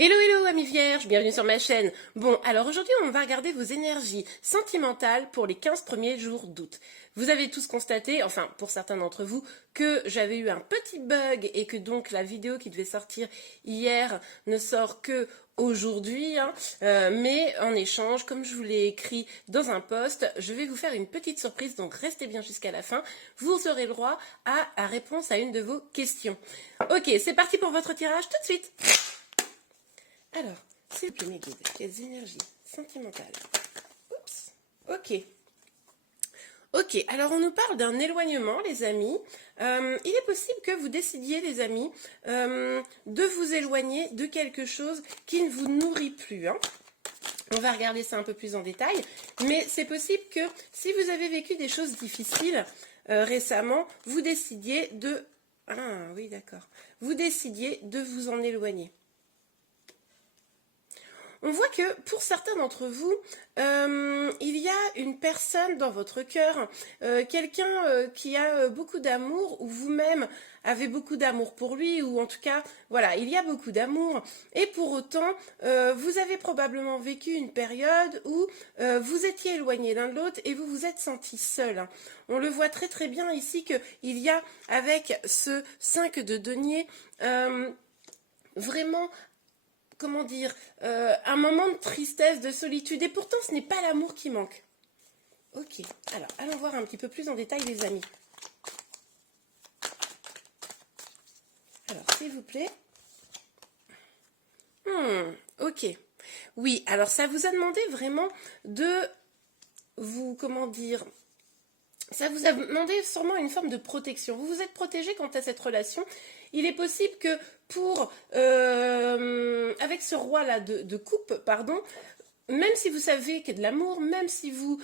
Hello hello amis vierges, bienvenue sur ma chaîne. Bon, alors aujourd'hui on va regarder vos énergies sentimentales pour les 15 premiers jours d'août. Vous avez tous constaté, enfin pour certains d'entre vous, que j'avais eu un petit bug et que donc la vidéo qui devait sortir hier ne sort que aujourd'hui, hein. Mais en échange, comme je vous l'ai écrit dans un post, je vais vous faire une petite surprise, donc restez bien jusqu'à la fin. Vous aurez le droit à la réponse à une de vos questions. Ok, c'est parti pour votre tirage tout de suite. Alors, s'il vous plaît, mes guides, les énergies sentimentales. Oups, ok. Ok, alors on nous parle d'un éloignement, les amis. Il est possible que vous décidiez, les amis, de vous éloigner de quelque chose qui ne vous nourrit plus, hein. On va regarder ça un peu plus en détail, mais c'est possible que si vous avez vécu des choses difficiles récemment, vous décidiez de... Ah oui, d'accord. Vous décidiez de vous en éloigner. On voit que pour certains d'entre vous, il y a une personne dans votre cœur, quelqu'un qui a beaucoup d'amour, ou vous-même avez beaucoup d'amour pour lui, ou en tout cas, voilà, il y a beaucoup d'amour. Et pour autant, vous avez probablement vécu une période où vous étiez éloignés l'un de l'autre et vous vous êtes sentis seul. On le voit très très bien ici qu'il y a, avec ce 5 de denier, vraiment... comment dire, un moment de tristesse, de solitude. Et pourtant, ce n'est pas l'amour qui manque. Ok, alors, allons voir un petit peu plus en détail, les amis. Alors, s'il vous plaît. Ok. Oui, alors, ça vous a demandé vraiment de vous, comment dire... Ça vous a demandé sûrement une forme de protection. Vous vous êtes protégé quant à cette relation. Il est possible que avec ce roi-là de coupe, pardon, même si vous savez qu'il y a de l'amour, même si vous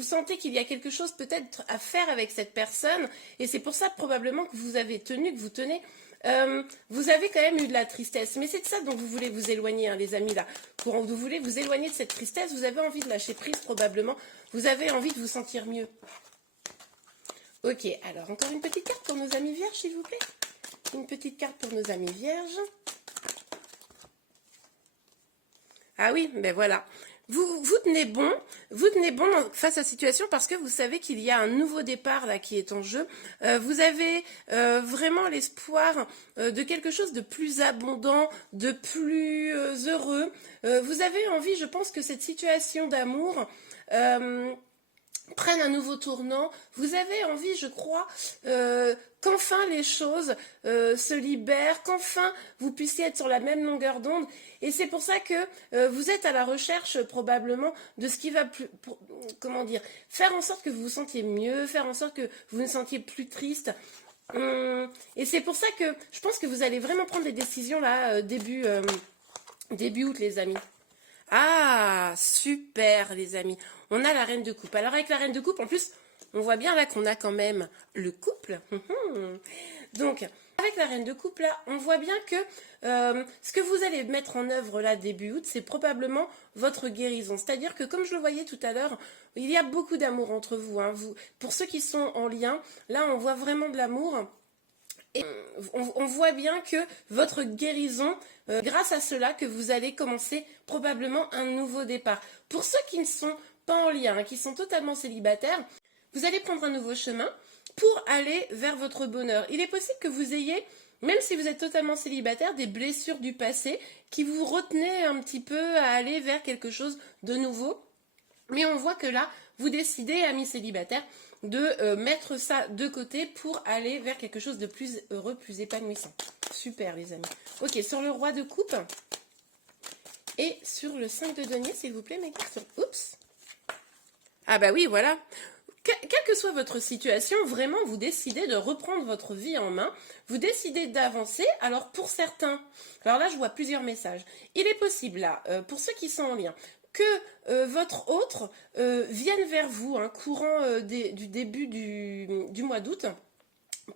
sentez qu'il y a quelque chose peut-être à faire avec cette personne, et c'est pour ça probablement que vous avez tenu, que vous tenez, vous avez quand même eu de la tristesse. Mais c'est de ça dont vous voulez vous éloigner, hein, les amis, là. Quand vous voulez vous éloigner de cette tristesse, vous avez envie de lâcher prise probablement, vous avez envie de vous sentir mieux. Ok, alors encore une petite carte pour nos amis vierges, s'il vous plaît. Une petite carte pour nos amis vierges. Ah oui, ben voilà. Vous tenez bon face à la situation parce que vous savez qu'il y a un nouveau départ là qui est en jeu. Vous avez vraiment l'espoir de quelque chose de plus abondant, de plus heureux. Vous avez envie, je pense que cette situation d'amour prenne un nouveau tournant. Vous avez envie, je crois, qu'enfin les choses se libèrent, qu'enfin vous puissiez être sur la même longueur d'onde. Et c'est pour ça que vous êtes à la recherche probablement de ce qui va comment dire, faire en sorte que vous vous sentiez mieux, faire en sorte que vous ne sentiez plus triste. Et c'est pour ça que je pense que vous allez vraiment prendre des décisions là début août, les amis. Ah, super, les amis. On a la reine de coupe. Alors, avec la reine de coupe, en plus, on voit bien là qu'on a quand même le couple. Donc, avec la reine de coupe, là, on voit bien que ce que vous allez mettre en œuvre là début août, c'est probablement votre guérison. C'est-à-dire que, comme je le voyais tout à l'heure, il y a beaucoup d'amour entre vous, hein. Pour ceux qui sont en lien, là, on voit vraiment de l'amour. Et on voit bien que votre guérison, grâce à cela, que vous allez commencer probablement un nouveau départ. Pour ceux qui ne sont pas en lien, hein, qui sont totalement célibataires, vous allez prendre un nouveau chemin pour aller vers votre bonheur. Il est possible que vous ayez, même si vous êtes totalement célibataire, des blessures du passé qui vous retenaient un petit peu à aller vers quelque chose de nouveau. Mais on voit que là, vous décidez, amis célibataires, de mettre ça de côté pour aller vers quelque chose de plus heureux, plus épanouissant. Super, les amis. Ok, sur le roi de coupe et sur le 5 de denier, s'il vous plaît, mes garçons. Oups. Ah bah oui, voilà. Quelle que soit votre situation, vraiment, vous décidez de reprendre votre vie en main. Vous décidez d'avancer. Alors, pour certains, alors là, je vois plusieurs messages. Il est possible, là, pour ceux qui sont en lien, que votre autre vienne vers vous, hein, courant du début du mois d'août,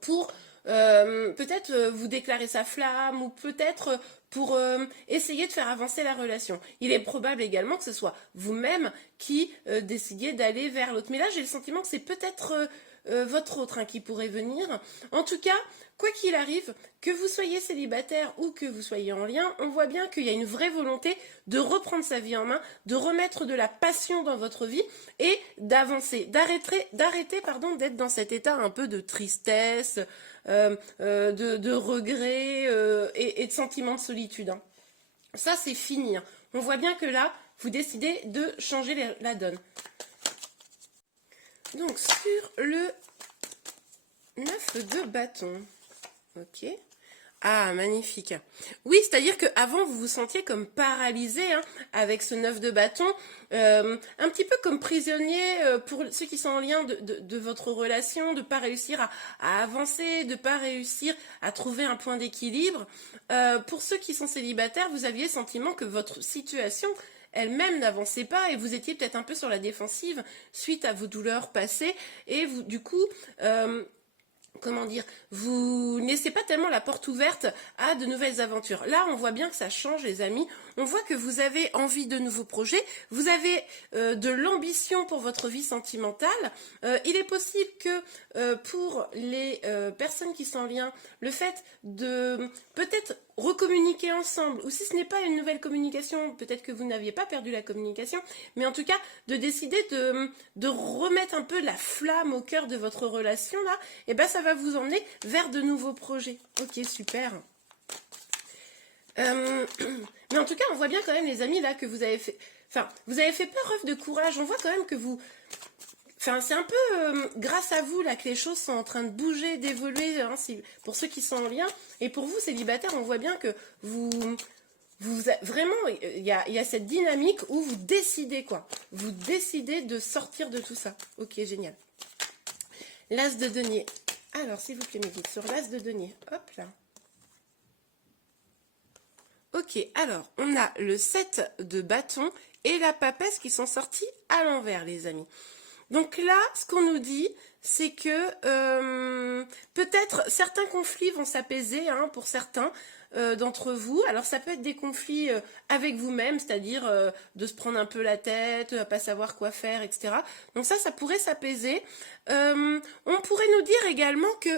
pour peut-être vous déclarer sa flamme, ou peut-être pour essayer de faire avancer la relation. Il est probable également que ce soit vous-même qui décidiez d'aller vers l'autre. Mais là, j'ai le sentiment que c'est peut-être votre autre hein, qui pourrait venir. En tout cas, quoi qu'il arrive, que vous soyez célibataire ou que vous soyez en lien, on voit bien qu'il y a une vraie volonté de reprendre sa vie en main, de remettre de la passion dans votre vie et d'avancer, d'arrêter d'être dans cet état un peu de tristesse, de regret et de sentiment de solitude. Hein. Ça, c'est fini. Hein. On voit bien que là, vous décidez de changer la donne. Donc, sur le 9 de bâton. Ok. Ah, magnifique. Oui, c'est-à-dire qu'avant, vous vous sentiez comme paralysé hein, avec ce 9 de bâton, un petit peu comme prisonnier pour ceux qui sont en lien de votre relation, de ne pas réussir à avancer, de ne pas réussir à trouver un point d'équilibre. Pour ceux qui sont célibataires, vous aviez le sentiment que votre situation elle-même n'avançait pas et vous étiez peut-être un peu sur la défensive suite à vos douleurs passées et vous, du coup... comment dire, vous ne laissez pas tellement la porte ouverte à de nouvelles aventures. Là, on voit bien que ça change, les amis. On voit que vous avez envie de nouveaux projets, vous avez de l'ambition pour votre vie sentimentale. Il est possible que pour les personnes qui sont en lien, le fait de peut-être recommuniquer ensemble, ou si ce n'est pas une nouvelle communication, peut-être que vous n'aviez pas perdu la communication, mais en tout cas, de décider de remettre un peu la flamme au cœur de votre relation, là, et ben ça va vous emmener vers de nouveaux projets. Ok, super. Mais en tout cas, on voit bien quand même, les amis, là, que vous avez fait... Enfin, vous avez fait preuve de courage. On voit quand même que vous... Enfin, c'est un peu grâce à vous là que les choses sont en train de bouger, d'évoluer, hein, pour ceux qui sont en lien. Et pour vous, célibataires, on voit bien que vraiment, il y a cette dynamique où vous décidez quoi. Vous décidez de sortir de tout ça. Ok, génial. L'as de denier. Alors, s'il vous plaît, mes guides, sur l'as de denier. Hop là. Ok, alors, on a le 7 de bâton et la papesse qui sont sortis à l'envers, les amis. Donc là, ce qu'on nous dit, c'est que peut-être certains conflits vont s'apaiser hein, pour certains d'entre vous. Alors ça peut être des conflits avec vous-même, c'est-à-dire de se prendre un peu la tête, à pas savoir quoi faire, etc. Donc ça pourrait s'apaiser. On pourrait nous dire également que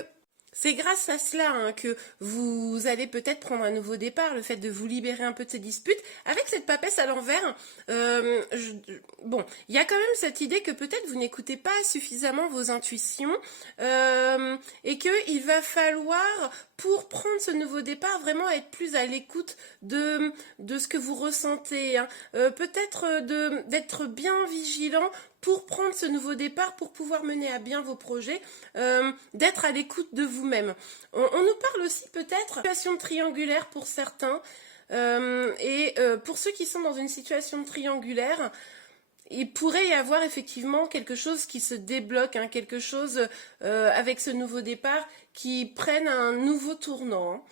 c'est grâce à cela hein, que vous allez peut-être prendre un nouveau départ, le fait de vous libérer un peu de ces disputes. Avec cette papesse à l'envers, bon, il y a quand même cette idée que peut-être vous n'écoutez pas suffisamment vos intuitions et qu'il va falloir, pour prendre ce nouveau départ, vraiment être plus à l'écoute de ce que vous ressentez. Hein. Peut-être d'être bien vigilant pour prendre ce nouveau départ, pour pouvoir mener à bien vos projets, d'être à l'écoute de vous-même. On nous parle aussi peut-être de situation triangulaire pour certains, et pour ceux qui sont dans une situation triangulaire, il pourrait y avoir effectivement quelque chose qui se débloque, hein, quelque chose avec ce nouveau départ qui prenne un nouveau tournant. Hein.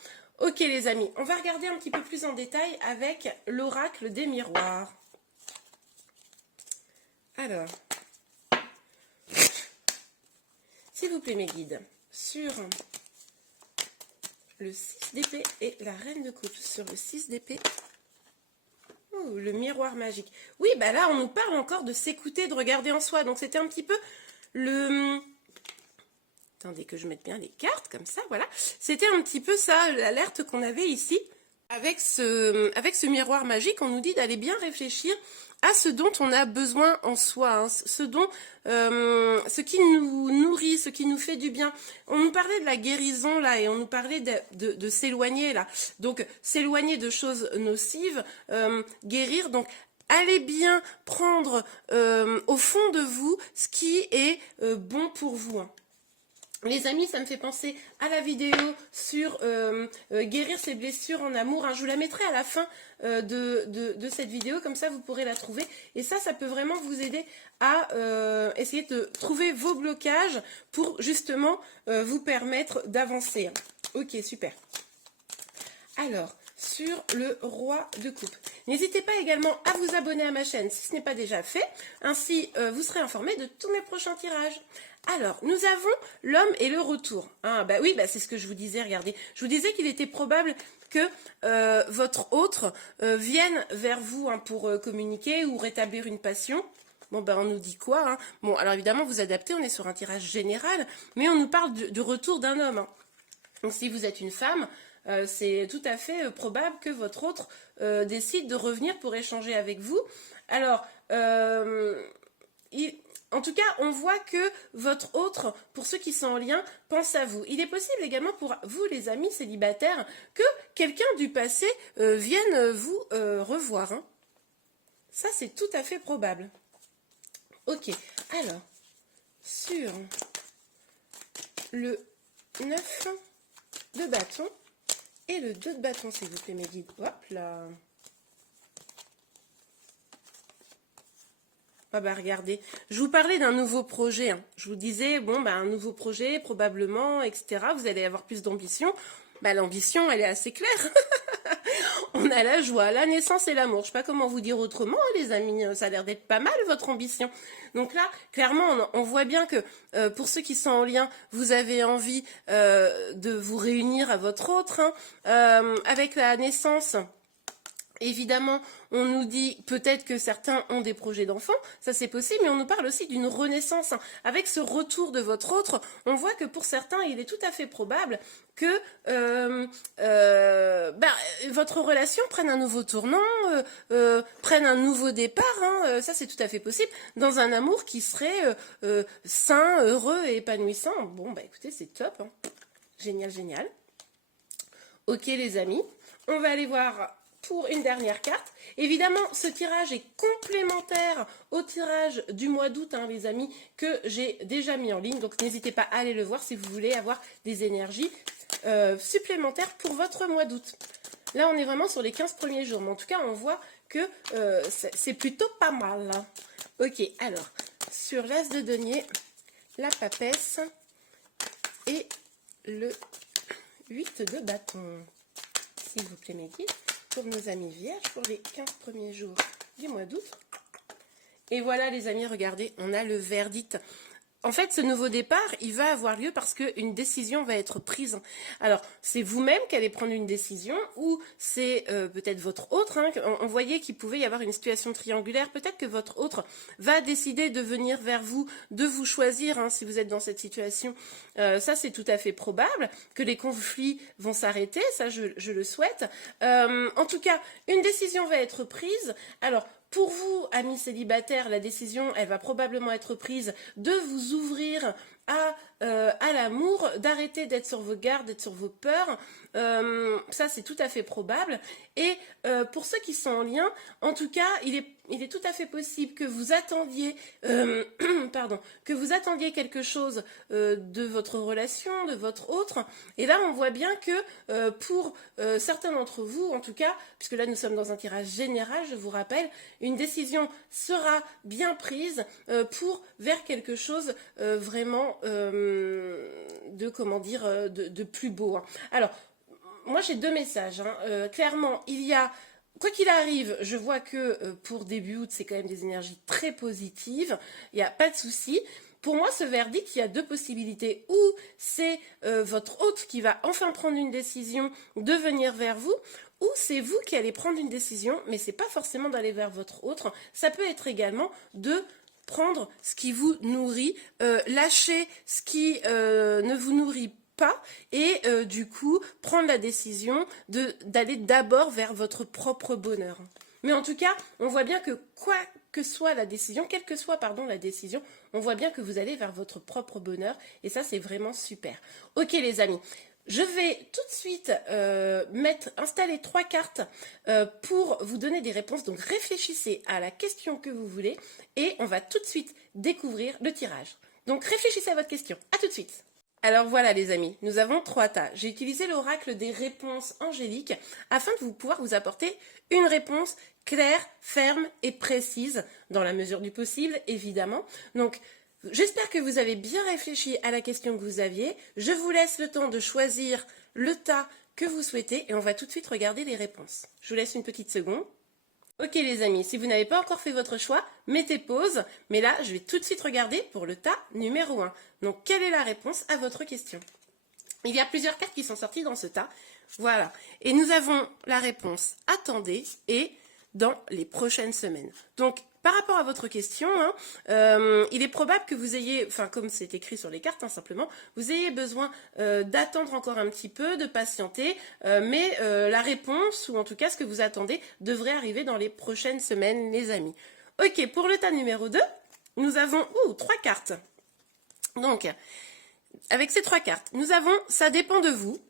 Ok les amis, on va regarder un petit peu plus en détail avec l'oracle des miroirs. Alors, s'il vous plaît mes guides, sur le 6 d'épée et la reine de coupe, sur le 6 d'épée, oh, le miroir magique. Oui, bah là on nous parle encore de s'écouter, de regarder en soi, donc c'était un petit peu le... Attendez que je mette bien les cartes, comme ça, voilà. C'était un petit peu ça, l'alerte qu'on avait ici. Avec ce miroir magique, on nous dit d'aller bien réfléchir à ce dont on a besoin en soi, hein, ce qui nous nourrit, ce qui nous fait du bien. On nous parlait de la guérison là et on nous parlait de s'éloigner là. Donc s'éloigner de choses nocives, guérir. Donc allez bien prendre au fond de vous ce qui est bon pour vous. Hein. Les amis, ça me fait penser à la vidéo sur guérir ses blessures en amour. Hein. Je vous la mettrai à la fin de cette vidéo, comme ça vous pourrez la trouver. Et ça peut vraiment vous aider à essayer de trouver vos blocages pour justement vous permettre d'avancer. Ok, super. Alors, sur le roi de coupe. N'hésitez pas également à vous abonner à ma chaîne si ce n'est pas déjà fait. Ainsi, vous serez informé de tous mes prochains tirages. Alors, nous avons l'homme et le retour. Ah, bah oui, bah c'est ce que je vous disais, regardez. Je vous disais qu'il était probable que votre autre vienne vers vous hein, pour communiquer ou rétablir une passion. Bon, ben, on nous dit quoi, hein? Bon, alors évidemment, vous adaptez, on est sur un tirage général, mais on nous parle du retour d'un homme, hein. Donc, si vous êtes une femme, c'est tout à fait probable que votre autre décide de revenir pour échanger avec vous. Alors, en tout cas, on voit que votre autre, pour ceux qui sont en lien, pense à vous. Il est possible également pour vous, les amis célibataires, que quelqu'un du passé vienne vous revoir, hein. Ça, c'est tout à fait probable. Ok, alors, sur le 9 de bâton et le 2 de bâton, s'il vous plaît, mes guides. Hop là. Ah bah regardez, je vous parlais d'un nouveau projet, hein. Je vous disais, bon, bah un nouveau projet, probablement, etc. Vous allez avoir plus d'ambition. Bah l'ambition, elle est assez claire. On a la joie, la naissance et l'amour. Je sais pas comment vous dire autrement, hein, les amis. Ça a l'air d'être pas mal, votre ambition. Donc là, clairement, on voit bien que pour ceux qui sont en lien, vous avez envie de vous réunir à votre autre, hein, avec la naissance. Évidemment, on nous dit peut-être que certains ont des projets d'enfants, ça c'est possible, mais on nous parle aussi d'une renaissance, hein. Avec ce retour de votre autre, on voit que pour certains, il est tout à fait probable que votre relation prenne un nouveau tournant, prenne un nouveau départ, hein. Ça c'est tout à fait possible, dans un amour qui serait sain, heureux et épanouissant. Bon, bah écoutez, c'est top, hein. Génial, génial. Ok les amis, on va aller voir pour une dernière carte. Évidemment, ce tirage est complémentaire au tirage du mois d'août, hein, les amis, que j'ai déjà mis en ligne. Donc, n'hésitez pas à aller le voir si vous voulez avoir des énergies supplémentaires pour votre mois d'août. Là, on est vraiment sur les 15 premiers jours. Mais en tout cas, on voit que c'est plutôt pas mal, hein. Ok, alors, sur l'as de denier, la papesse et le 8 de bâton. S'il vous plaît, mes guides, pour nos amis vierges, pour les 15 premiers jours du mois d'août. Et voilà, les amis, regardez, on a le verdict. En fait, ce nouveau départ, il va avoir lieu parce qu'une décision va être prise. Alors, c'est vous-même qui allez prendre une décision ou c'est peut-être votre autre, hein. On voyait qu'il pouvait y avoir une situation triangulaire. Peut-être que votre autre va décider de venir vers vous, de vous choisir, hein, si vous êtes dans cette situation. Ça, c'est tout à fait probable que les conflits vont s'arrêter. Ça, je le souhaite. En tout cas, une décision va être prise. Alors, pour vous, amis célibataires, la décision, elle va probablement être prise de vous ouvrir à l'amour, d'arrêter d'être sur vos gardes, d'être sur vos peurs. Ça, c'est tout à fait probable. Et pour ceux qui sont en lien, en tout cas, il est tout à fait possible que vous attendiez, que vous attendiez quelque chose de votre relation, de votre autre. Et là, on voit bien que pour certains d'entre vous, en tout cas, puisque là, nous sommes dans un tirage général, je vous rappelle, une décision sera bien prise vers quelque chose vraiment de plus beau, hein. Alors, moi, j'ai deux messages, hein. Clairement, il y a... Quoi qu'il arrive, je vois que pour début août, c'est quand même des énergies très positives. Il n'y a pas de souci. Pour moi, ce verdict, il y a deux possibilités. Ou c'est votre hôte qui va enfin prendre une décision de venir vers vous, ou c'est vous qui allez prendre une décision, mais c'est pas forcément d'aller vers votre autre. Ça peut être également de prendre ce qui vous nourrit, lâcher ce qui ne vous nourrit pas et du coup prendre la décision d'aller d'abord vers votre propre bonheur. Mais en tout cas, on voit bien que quoi que soit la décision, quelle que soit la décision, on voit bien que vous allez vers votre propre bonheur et ça c'est vraiment super. Ok les amis, je vais tout de suite installer 3 cartes pour vous donner des réponses. Donc réfléchissez à la question que vous voulez et on va tout de suite découvrir le tirage. Donc réfléchissez à votre question. À tout de suite. Alors voilà les amis, nous avons 3 tas. J'ai utilisé l'oracle des réponses angéliques afin de pouvoir vous apporter une réponse claire, ferme et précise, dans la mesure du possible évidemment. Donc j'espère que vous avez bien réfléchi à la question que vous aviez. Je vous laisse le temps de choisir le tas que vous souhaitez et on va tout de suite regarder les réponses. Je vous laisse une petite seconde. Ok les amis, si vous n'avez pas encore fait votre choix, mettez pause. Mais là, je vais tout de suite regarder pour le tas numéro 1. Donc, quelle est la réponse à votre question? Il y a plusieurs cartes qui sont sorties dans ce tas. Voilà. Et nous avons la réponse « Attendez » et « Dans les prochaines semaines ». Donc, par rapport à votre question, hein, il est probable que vous ayez, enfin comme c'est écrit sur les cartes, hein, simplement, vous ayez besoin d'attendre encore un petit peu, de patienter, mais la réponse, ou en tout cas ce que vous attendez, devrait arriver dans les prochaines semaines, les amis. Ok, pour le tas numéro 2, nous avons 3 cartes. Donc, avec ces 3 cartes, nous avons « Ça dépend de vous »,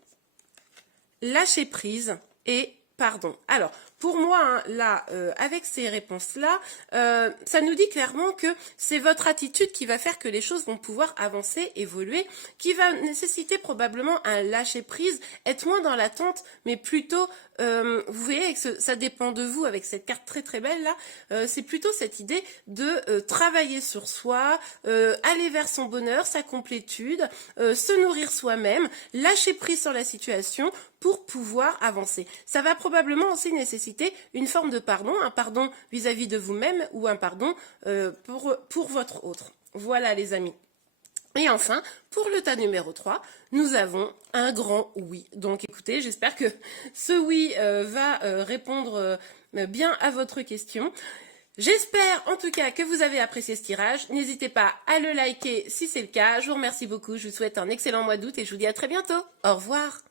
« Lâcher prise » et « Pardon ». Alors, pour moi, hein, là, avec ces réponses-là, ça nous dit clairement que c'est votre attitude qui va faire que les choses vont pouvoir avancer, évoluer, qui va nécessiter probablement un lâcher-prise, être moins dans l'attente, mais plutôt, vous voyez, que ça dépend de vous, avec cette carte très très belle là, c'est plutôt cette idée de travailler sur soi, aller vers son bonheur, sa complétude, se nourrir soi-même, lâcher prise sur la situation pour pouvoir avancer. Ça va probablement aussi nécessiter une forme de pardon, un pardon vis-à-vis de vous-même ou un pardon pour votre autre. Voilà les amis. Et enfin, pour le tas numéro 3, nous avons un grand oui. Donc écoutez, j'espère que ce oui va répondre bien à votre question. J'espère en tout cas que vous avez apprécié ce tirage. N'hésitez pas à le liker si c'est le cas. Je vous remercie beaucoup. Je vous souhaite un excellent mois d'août et je vous dis à très bientôt. Au revoir.